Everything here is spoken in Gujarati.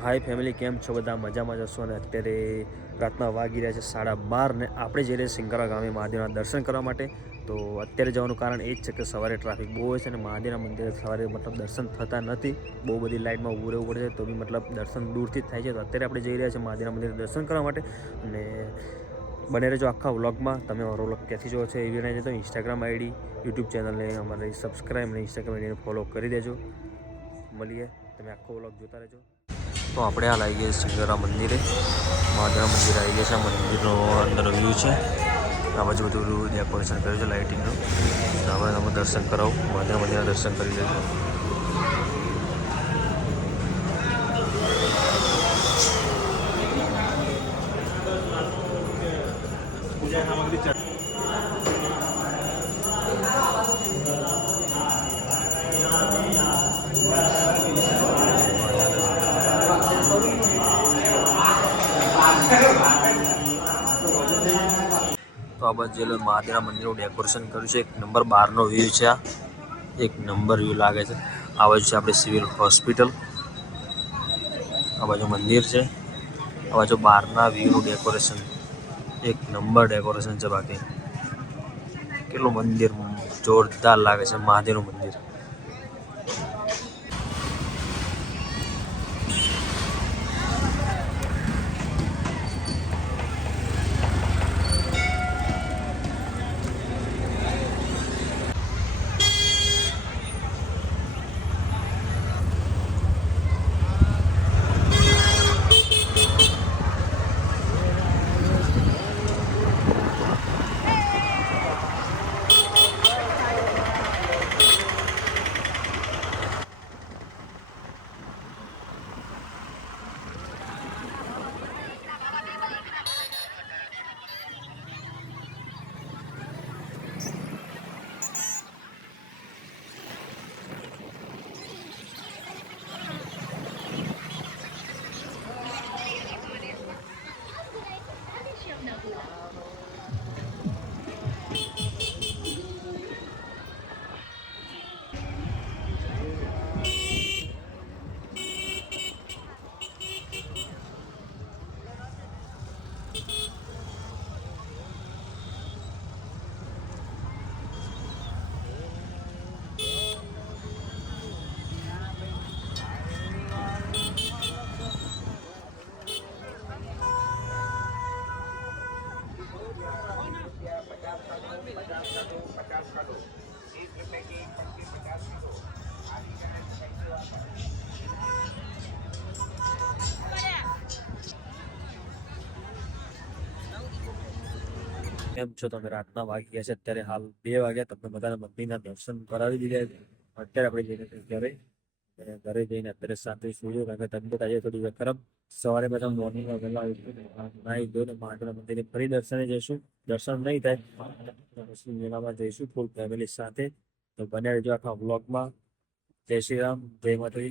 હાય ફેમિલી, કેમ છો બધા? મજામાં જશો? અને અત્યારે રાતના વાગી રહ્યા છે 12:30 ને આપણે જઈ રહ્યા સિંગરા ગામે મહાદેવના દર્શન કરવા માટે. તો અત્યારે જવાનું કારણ એ જ છે કે સવારે ટ્રાફિક બહુ હોય છે અને મહાદેવના મંદિરે સવારે દર્શન થતા નથી. બહુ બધી લાઇનમાં ઊભું રહેવું પડે છે, તો બી દર્શન દૂરથી જ થાય છે. તો અત્યારે આપણે જઈ રહ્યા છીએ મહાદેવના મંદિરે દર્શન કરવા માટે. અને બને રહેજો આખા વ્લોગમાં. તમે મારો વ્લોગ ક્યાંથી જોવો છો એ બી નહીં જતો. ઇન્સ્ટાગ્રામ આઈડી, યુટ્યુબ ચેનલને અમારી સબસ્ક્રાઈબ અને ઇન્સ્ટાગ્રામ આઈડીને ફોલો કરી દેજો. મળીએ, તમે આખો વ્લોગ જોતા રહેજો. તો આપણે હાલ આવી ગયા સિંગરા મંદિરે. મહાદેવના મંદિરે આવી ગયા છે. આ મંદિરનો અંદરનો વ્યૂ છે. આ બાજુ બધું ડેકોરેશન કર્યું છે લાઇટિંગનું. હવે તમે દર્શન કરાવું, મહાદેવના મંદિરના દર્શન કરી લેજો. પૂજા સામગ્રી તો આ બાજુ મહાદેવના મંદિરનું ડેકોરેશન કર્યું છે. 1 નંબર બહારનો વ્યૂ છે. આ 1 નંબર વ્યૂ લાગે છે. આ બાજુ છે આપણે સિવિલ હોસ્પિટલ. આ બાજુ મંદિર છે. આ બાજુ બહારના વ્યૂનું ડેકોરેશન 1 નંબર ડેકોરેશન છે. બાકી કેટલું મંદિર જોરદાર લાગે છે, મહાદેવનું મંદિર. કેમ છો તમે? રાતના વાગી ગયા છે અત્યારે હાલ 2 વાગ્યા. તમને બધાના મંદિરના દર્શન કરાવી દીધા છે. અત્યારે આપણે જઈને ઘરે જઈને અત્યારે શાંતિ સુઈ, કારણ કે તબિયત આજે થોડી ખરાબ. સવારે બધા મોર્નિંગમાં વહેલા નાહી ધોઈને મહાદેવના મંદિરે ફરી દર્શને જઈશું. દર્શન નહીં થાય પછી મેળામાં જઈશું ફૂલ ફેમિલી સાથે. તો બને રહેજો આખા વ્લોગમાં. જય શ્રી રામ, જય માતાજી.